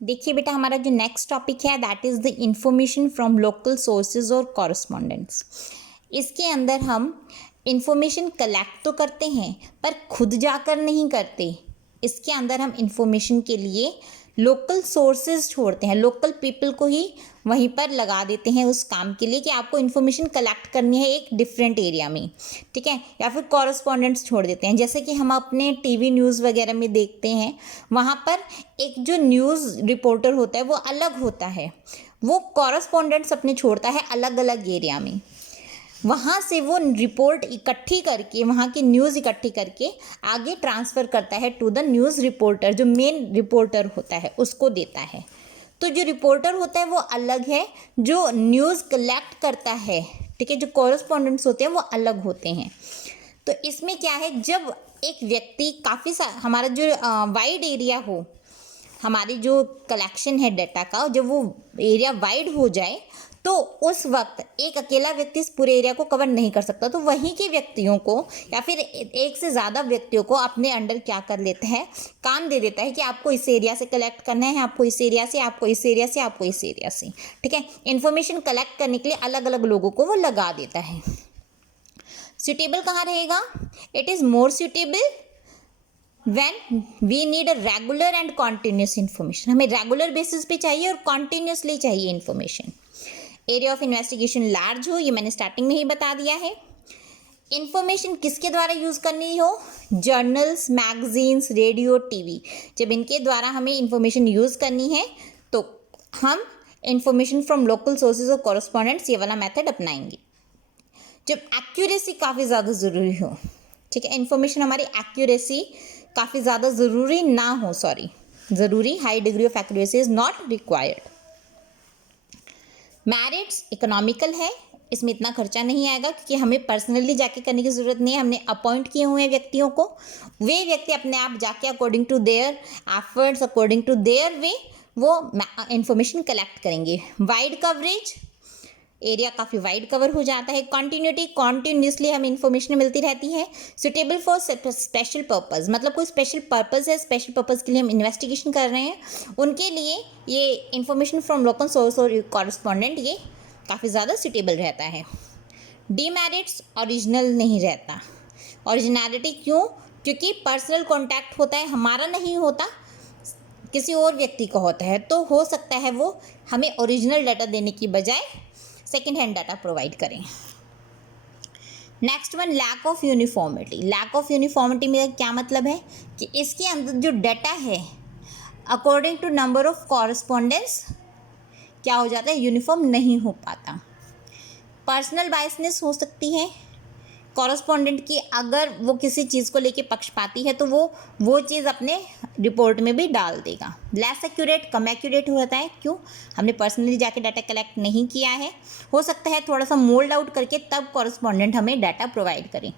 देखिए बेटा, हमारा जो नेक्स्ट टॉपिक है that is the information from local sources और कॉरस्पॉन्डेंट्स। इसके अंदर हम इंफॉर्मेशन कलेक्ट तो करते हैं पर खुद जाकर नहीं करते। इसके अंदर हम इंफॉर्मेशन के लिए लोकल सोर्सेज छोड़ते हैं, लोकल पीपल को ही वहीं पर लगा देते हैं उस काम के लिए कि आपको इन्फॉर्मेशन कलेक्ट करनी है एक डिफरेंट एरिया में, ठीक है। या फिर कॉरस्पॉन्डेंट्स छोड़ देते हैं, जैसे कि हम अपने टीवी न्यूज़ वगैरह में देखते हैं, वहाँ पर एक जो न्यूज़ रिपोर्टर होता है वो अलग होता है, वो कॉरस्पॉन्डेंट्स अपने छोड़ता है अलग अलग एरिया में। वहाँ से वो रिपोर्ट इकट्ठी करके, वहाँ की न्यूज़ इकट्ठी करके आगे ट्रांसफ़र करता है टू द न्यूज़ रिपोर्टर, जो मेन रिपोर्टर होता है उसको देता है। तो जो रिपोर्टर होता है वो अलग है, जो न्यूज़ कलेक्ट करता है, ठीक है, जो कॉरस्पॉन्डेंट्स होते हैं वो अलग होते हैं। तो इसमें क्या है, जब एक व्यक्ति काफ़ी हमारा जो वाइड एरिया हो, हमारी जो कलेक्शन है डाटा का, जब वो एरिया वाइड हो जाए तो उस वक्त एक अकेला व्यक्ति इस पूरे एरिया को कवर नहीं कर सकता। तो वहीं के व्यक्तियों को या फिर एक से ज़्यादा व्यक्तियों को अपने अंडर क्या कर लेता है, काम दे देता है कि आपको इस एरिया से कलेक्ट करना है, आपको इस एरिया से, आपको इस एरिया से, आपको इस एरिया से, ठीक है। इन्फॉर्मेशन कलेक्ट करने के लिए अलग अलग लोगों को वो लगा देता है। सुटेबल कहाँ रहेगा? It is more suitable when we need a regular and continuous information। हमें रेगुलर बेसिस पे चाहिए और कॉन्टीन्यूसली चाहिए information. Area of investigation large हो, ये मैंने स्टार्टिंग में ही बता दिया है। इन्फॉर्मेशन किसके द्वारा यूज़ करनी हो? जर्नल्स, मैगजीन्स, रेडियो, टीवी, जब इनके द्वारा हमें इन्फॉर्मेशन यूज़ करनी है तो हम इन्फॉर्मेशन फ्रॉम लोकल सोर्सेज और कॉरस्पॉन्डेंट्स, ये वाला मेथड अपनाएंगे। जब एक्यूरेसी काफ़ी ज़्यादा ज़रूरी हो, ठीक है, इन्फॉर्मेशन हमारी एक्यूरेसी काफ़ी ज़्यादा ज़रूरी ना हो, ज़रूरी, high degree of accuracy is not required. Merits economical है, इसमें इतना खर्चा नहीं आएगा क्योंकि हमें पर्सनली जाके करने की ज़रूरत नहीं है, हमने अपॉइंट किए हुए हैं व्यक्तियों को, वे व्यक्ति अपने आप जाके according to their efforts, according to their way वो इंफॉर्मेशन कलेक्ट करेंगे। वाइड कवरेज, एरिया काफ़ी वाइड कवर हो जाता है। कॉन्टीन्यूटी, कॉन्टीन्यूसली हमें इन्फॉर्मेशन मिलती रहती है। सुटेबल फॉर स्पेशल पर्पज़, मतलब कोई स्पेशल पर्पज़ है, स्पेशल पर्पज़ के लिए हम इन्वेस्टिगेशन कर रहे हैं, उनके लिए ये इन्फॉर्मेशन फ्रॉम लोकल सोर्स और कॉरस्पॉन्डेंट ये काफ़ी ज़्यादा सुटेबल रहता है। डीमेरिट्स, ओरिजिनल नहीं रहता। ओरिजिनलिटी क्यों? क्योंकि पर्सनल कॉन्टैक्ट होता है, हमारा नहीं होता, किसी और व्यक्ति का होता है, तो हो सकता है वो हमें ओरिजिनल डाटा देने की बजाय सेकेंड हैंड डाटा प्रोवाइड करें। Next one, lack of uniformity. Lack of uniformity में क्या मतलब है कि इसके अंदर जो डाटा है अकॉर्डिंग टू नंबर ऑफ कॉरस्पॉन्डेंट्स क्या हो जाता है, यूनिफॉर्म नहीं हो पाता। पर्सनल बायसनेस हो सकती है कॉरस्पॉन्डेंट की, अगर वो किसी चीज़ को लेके पक्षपाती है तो वो चीज़ अपने रिपोर्ट में भी डाल देगा। लेस एक्यूरेट, कम एक्यूरेट होता है, क्यों? हमने पर्सनली जाके डाटा कलेक्ट नहीं किया है, हो सकता है थोड़ा सा मोल्ड आउट करके तब कॉरस्पॉन्डेंट हमें डाटा प्रोवाइड करें।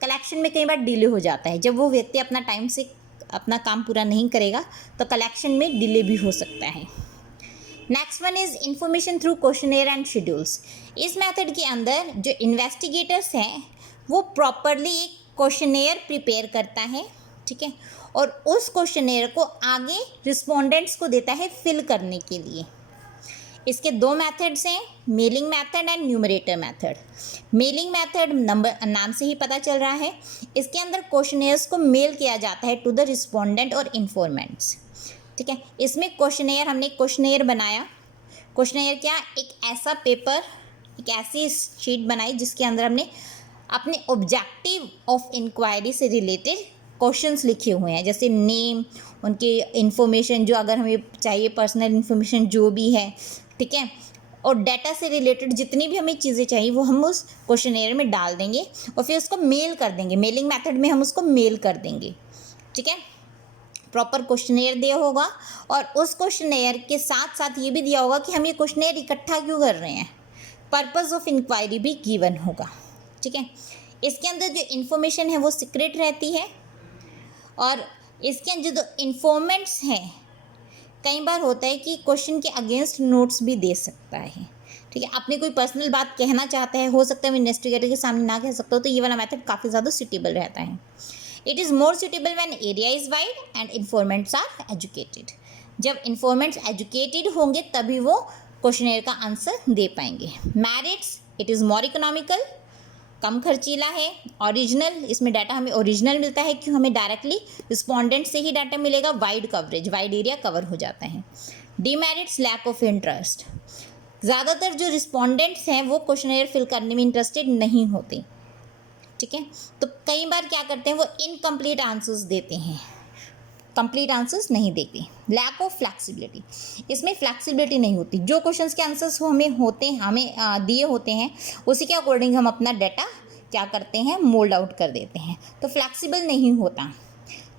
कलेक्शन में कई बार डिले हो जाता है, जब वो व्यक्ति अपना टाइम से अपना काम पूरा नहीं करेगा तो कलेक्शन में डिले भी हो सकता है। Next one is information through questionnaire and schedules. इस मेथड के अंदर जो इन्वेस्टिगेटर्स हैं वो प्रॉपरली एक क्वेश्चनेयर प्रिपेयर करता है, ठीक है, और उस क्वेश्चनेयर को आगे रिस्पोंडेंट्स को देता है फिल करने के लिए। इसके दो मेथड्स हैं, mailing method and numerator method. Mailing method number नाम से ही पता चल रहा है, इसके अंदर क्वेश्चनेयर्स को मेल किया जाता है टू द रिस्पोंडेंट और इन्फॉर्मेंट्स, ठीक है। इसमें क्वेश्चनेयर, हमने क्वेश्चनेयर बनाया। क्वेश्चनेयर क्या? एक ऐसा पेपर, एक ऐसी शीट बनाई जिसके अंदर हमने अपने ऑब्जेक्टिव ऑफ इंक्वायरी से रिलेटेड क्वेश्चंस लिखे हुए हैं, जैसे नेम, उनके इन्फॉर्मेशन जो अगर हमें चाहिए, पर्सनल इन्फॉर्मेशन जो भी है, ठीक है, और डाटा से रिलेटेड जितनी भी हमें चीज़ें चाहिए वो हम उस क्वेश्चनेयर में डाल देंगे और फिर उसको मेल कर देंगे। मेलिंग मेथड में हम उसको मेल कर देंगे, ठीक है। प्रॉपर क्वेश्चनेयर दिया होगा और उस क्वेश्चनेयर के साथ साथ ये भी दिया होगा कि हम ये क्वेश्चनेयर इकट्ठा क्यों कर रहे हैं, पर्पस ऑफ इंक्वायरी भी गिवन होगा, ठीक है। इसके अंदर जो इन्फॉर्मेशन है वो सीक्रेट रहती है और इसके अंदर जो इन्फॉर्मेंट्स हैं, कई बार होता है कि क्वेश्चन के अगेंस्ट नोट्स भी दे सकता है, ठीक है। आपने कोई पर्सनल बात कहना चाहता है, हो सकता है मैं इन्वेस्टिगेटर के सामने ना कह सकता हूँ, तो ये वाला मेथड काफ़ी ज़्यादा सूटेबल रहता है। It is more suitable when area is wide and informants are educated. जब इन्फॉर्मेंट्स एजुकेटेड होंगे तभी वो क्वेश्चनेयर का आंसर दे पाएंगे। Merits, it is more economical, कम खर्चीला है। ओरिजिनल, इसमें डाटा हमें ओरिजिनल मिलता है, क्यों, हमें डायरेक्टली रिस्पोंडेंट से ही डाटा मिलेगा। Wide coverage, wide area cover हो जाता है। डीमेरिट्स, लैक ऑफ इंटरेस्ट, ज़्यादातर जो रिस्पोंडेंट्स हैं वो क्वेश्चनेयर फिल करने में इंटरेस्टेड नहीं होते, ठीक है। तो कई बार क्या करते हैं, वो इनकम्प्लीट आंसर्स देते हैं, कंप्लीट आंसर्स नहीं देते। लैक ऑफ फ्लैक्सिबिलिटी, इसमें फ्लैक्सिबिलिटी नहीं होती। जो क्वेश्चंस के आंसर्स हमें दिए होते हैं उसी के अकॉर्डिंग हम अपना डाटा क्या करते हैं, मोल्ड आउट कर देते हैं, तो फ्लैक्सिबल नहीं होता।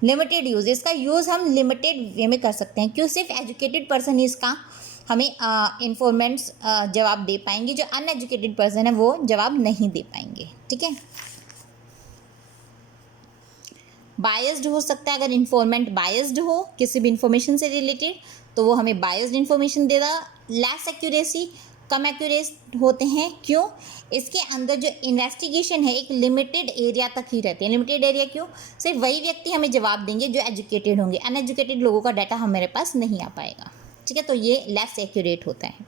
लिमिटेड यूज़, इसका यूज़ हम लिमिटेड वे में कर सकते हैं, क्यों, सिर्फ एजुकेटेड पर्सन ही इसका हमें इन्फॉर्मेंट्स जवाब दे पाएंगे, जो अनएजुकेटेड पर्सन है वो जवाब नहीं दे पाएंगे, ठीक है। बायस्ड हो सकता है, अगर इन्फॉर्मेंट बायस्ड हो किसी भी इन्फॉर्मेशन से रिलेटेड तो वो हमें बायस्ड इन्फॉर्मेशन देगा। लेस एक्यूरेसी, कम एक्यूरेट होते हैं, क्यों, इसके अंदर जो इन्वेस्टिगेशन है एक लिमिटेड एरिया तक ही रहती है। लिमिटेड एरिया क्यों, सिर्फ वही व्यक्ति हमें जवाब देंगे जो एजुकेटेड होंगे, अनएजुकेटेड लोगों का डाटा हमारे पास नहीं आ पाएगा, ठीक है। तो ये लेस एक्यूरेट होता है।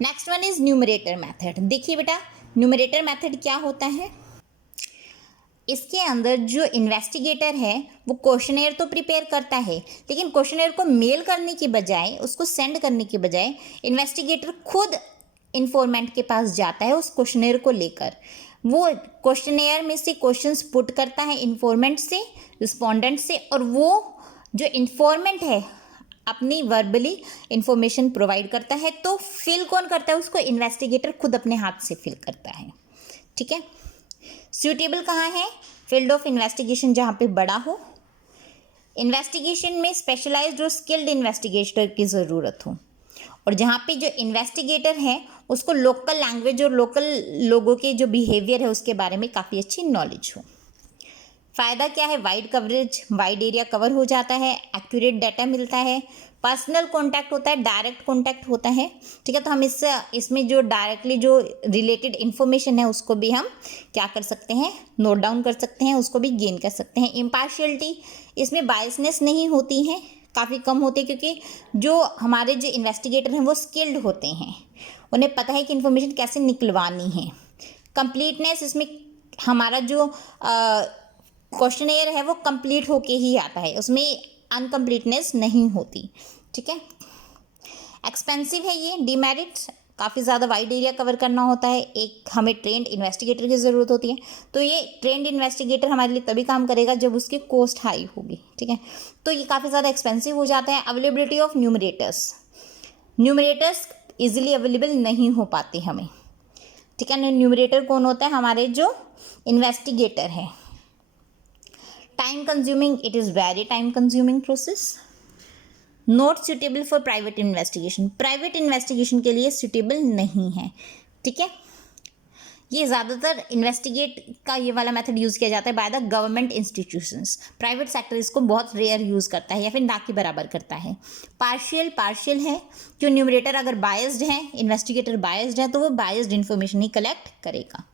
Next one is numerator method. देखिए बेटा, न्यूमरेटर मेथड क्या होता है, इसके अंदर जो इन्वेस्टिगेटर है वो क्वेश्चनेयर तो प्रिपेयर करता है, लेकिन क्वेश्चनेयर को मेल करने की बजाय, उसको सेंड करने की बजाय इन्वेस्टिगेटर खुद इन्फॉर्मेंट के पास जाता है उस क्वेश्चनेयर को लेकर। वो क्वेश्चनेयर में से क्वेश्चंस पुट करता है इन्फॉर्मेंट से, रिस्पोंडेंट से, और वो जो इन्फॉर्मेंट है अपनी वर्बली इंफॉर्मेशन प्रोवाइड करता है। तो फिल कौन करता है उसको, इन्वेस्टिगेटर खुद अपने हाथ से फिल करता है, ठीक है। सूटेबल कहाँ है, फील्ड ऑफ इन्वेस्टिगेशन जहाँ पे बड़ा हो, इन्वेस्टिगेशन में स्पेशलाइज्ड और स्किल्ड इन्वेस्टिगेटर की ज़रूरत हो, और जहाँ पे जो इन्वेस्टिगेटर है उसको लोकल लैंग्वेज और लोकल लोगों के जो बिहेवियर है उसके बारे में काफ़ी अच्छी नॉलेज हो। फ़ायदा क्या है, wide coverage, wide area cover हो जाता है, एक्यूरेट डाटा मिलता है, पर्सनल कांटेक्ट होता है, डायरेक्ट कांटेक्ट होता है, ठीक है। तो हम इसमें जो डायरेक्टली जो रिलेटेड इन्फॉर्मेशन है उसको भी हम क्या कर सकते हैं, नोट डाउन कर सकते हैं, उसको भी गेन कर सकते हैं। इम्पार्शियलिटी, इसमें बायसनेस नहीं होती है, काफ़ी कम होती है, क्योंकि जो हमारे जो इन्वेस्टिगेटर हैं वो स्किल्ड होते हैं, उन्हें पता है कि इन्फॉर्मेशन कैसे निकलवानी है। कंप्लीटनेस, इसमें हमारा जो क्वेश्चनेयर है वो कंप्लीट होके ही आता है, उसमें अनकम्प्लीटनेस नहीं होती, ठीक है। एक्सपेंसिव है ये। डीमेरिट्स, काफ़ी ज़्यादा वाइड एरिया कवर करना होता है, एक हमें ट्रेंड इन्वेस्टिगेटर की ज़रूरत होती है, तो ये ट्रेंड इन्वेस्टिगेटर हमारे लिए तभी काम करेगा जब उसकी कॉस्ट हाई होगी, ठीक है। तो ये काफ़ी ज़्यादा एक्सपेंसिव हो जाता है। Availability of numerators, numerators easily available नहीं हो पाती हमें, ठीक है। न्यूमरेटर कौन होता है, हमारे जो इन्वेस्टिगेटर है। Time consuming, it is very time consuming process. Not suitable for private investigation, private investigation के लिए सुटेबल नहीं है, ठीक है। ये ज़्यादातर इन्वेस्टिगेट का ये वाला मेथड यूज़ किया जाता है by the government institutions. Private sector इसको बहुत रेयर यूज़ करता है या फिर ना के बराबर करता है। पार्शियल है, क्यों, न्यूमरेटर अगर बायस्ड है, इन्वेस्टिगेटर बायस्ड है, तो वो बायस्ड इन्फॉर्मेशन ही कलेक्ट करेगा।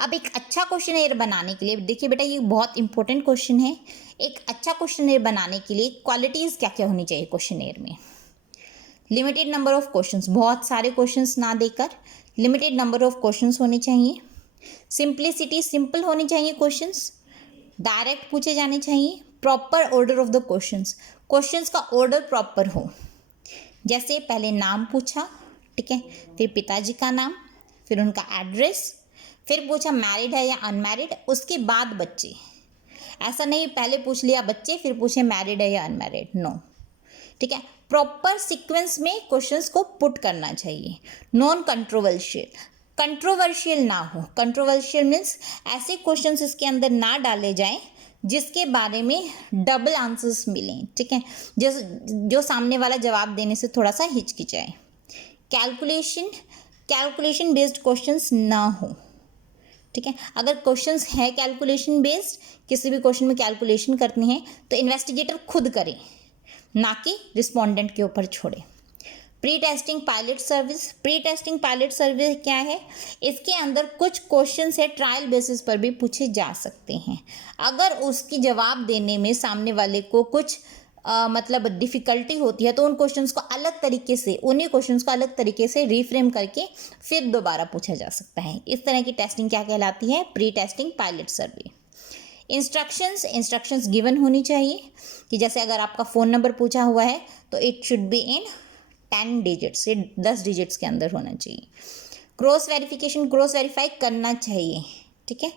अब एक अच्छा क्वेश्चनेयर बनाने के लिए, देखिए बेटा ये बहुत इंपॉर्टेंट क्वेश्चन है, एक अच्छा क्वेश्चनेयर बनाने के लिए क्वालिटीज़ क्या क्या होनी चाहिए क्वेश्चनेयर में। लिमिटेड नंबर ऑफ क्वेश्चंस, बहुत सारे क्वेश्चंस ना देकर लिमिटेड नंबर ऑफ क्वेश्चंस होने चाहिए। सिंप्लिसिटी, सिंपल होने चाहिए क्वेश्चंस, डायरेक्ट पूछे जाने चाहिए। Proper order of the questions, questions का ऑर्डर प्रॉपर हो, जैसे पहले नाम पूछा, ठीक है, फिर पिताजी का नाम, फिर उनका एड्रेस, फिर पूछा मैरिड है या अनमैरिड, उसके बाद बच्चे। ऐसा नहीं पहले पूछ लिया बच्चे फिर पूछे मैरिड है या अनमैरिड, नो, ठीक है। प्रॉपर सीक्वेंस में क्वेश्चंस को पुट करना चाहिए। नॉन कंट्रोवर्शियल, कंट्रोवर्शियल ना हो। कंट्रोवर्शियल मीन्स ऐसे क्वेश्चंस इसके अंदर ना डाले जाएं जिसके बारे में डबल आंसर्स मिलें, ठीक है, जो सामने वाला जवाब देने से थोड़ा सा हिचकिचाए। कैलकुलेशन बेस्ड क्वेश्चंस ना हो, ठीक है। अगर क्वेश्चंस है कैलकुलेशन बेस्ड, किसी भी क्वेश्चन में कैलकुलेशन करनी है तो इन्वेस्टिगेटर खुद करे, ना कि रिस्पोंडेंट के ऊपर छोड़े। Pre testing pilot service, pre testing pilot service क्या है, इसके अंदर कुछ क्वेश्चन है ट्रायल बेसिस पर भी पूछे जा सकते हैं। अगर उसकी जवाब देने में सामने वाले को कुछ मतलब डिफ़िकल्टी होती है तो उन क्वेश्चंस को अलग तरीके से, उन्हीं क्वेश्चंस को अलग तरीके से रीफ्रेम करके फिर दोबारा पूछा जा सकता है। इस तरह की टेस्टिंग क्या कहलाती है, प्री टेस्टिंग पायलट सर्वे। इंस्ट्रक्शंस गिवन होनी चाहिए कि जैसे अगर आपका फ़ोन नंबर पूछा हुआ है तो it should be in 10 digits, ये 10 डिजिट्स के अंदर होना चाहिए। क्रॉस वेरिफिकेशन, क्रॉस वेरीफाई करना चाहिए, ठीक है।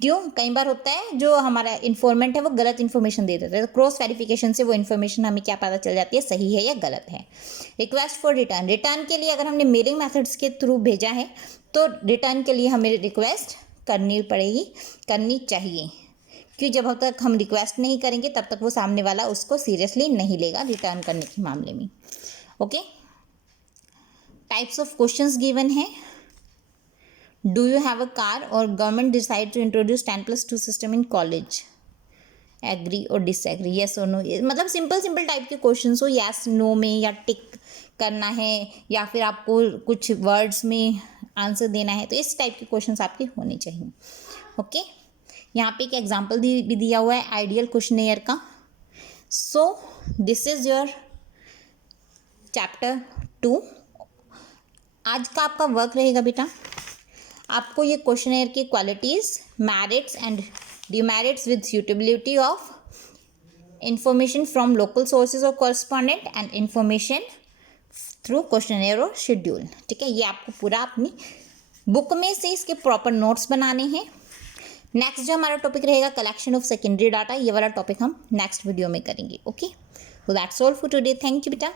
क्यों, कई बार होता है जो हमारा इन्फॉर्मेंट है वो गलत इन्फॉर्मेशन दे देता है, तो क्रॉस वेरिफिकेशन से वो इन्फॉर्मेशन हमें क्या पता चल जाती है, सही है या गलत है। रिक्वेस्ट फॉर रिटर्न, रिटर्न के लिए अगर हमने मेलिंग मेथड्स के थ्रू भेजा है तो रिटर्न के लिए हमें रिक्वेस्ट करनी पड़ेगी, करनी चाहिए, क्योंकि जब तक हम रिक्वेस्ट नहीं करेंगे तब तक वो सामने वाला उसको सीरियसली नहीं लेगा रिटर्न करने के मामले में। Okay, types of questions given है। Do you have a car or government decide to introduce 10+2 system in college? Agree or disagree, yes or no, मतलब सिंपल टाइप के क्वेश्चंस हो, yes नो में या टिक करना है या फिर आपको कुछ वर्ड्स में आंसर देना है, तो इस टाइप के क्वेश्चंस आपके होने चाहिए। ओके, यहाँ पे एक एग्जांपल भी दिया हुआ है आइडियल क्वेश्चनेयर का। So this is your chapter 2। आज का आपका वर्क रहेगा बेटा, आपको ये क्वेश्चनेयर की qualities, merits and demerits with suitability of information from local sources और correspondent and information through questionnaire और शेड्यूल, ठीक है। ये आपको पूरा अपनी बुक में से इसके प्रॉपर नोट्स बनाने हैं। नेक्स्ट जो हमारा टॉपिक रहेगा कलेक्शन ऑफ सेकेंडरी डाटा, ये वाला टॉपिक हम नेक्स्ट वीडियो में करेंगे। Okay, so that's all for today, thank you बेटा।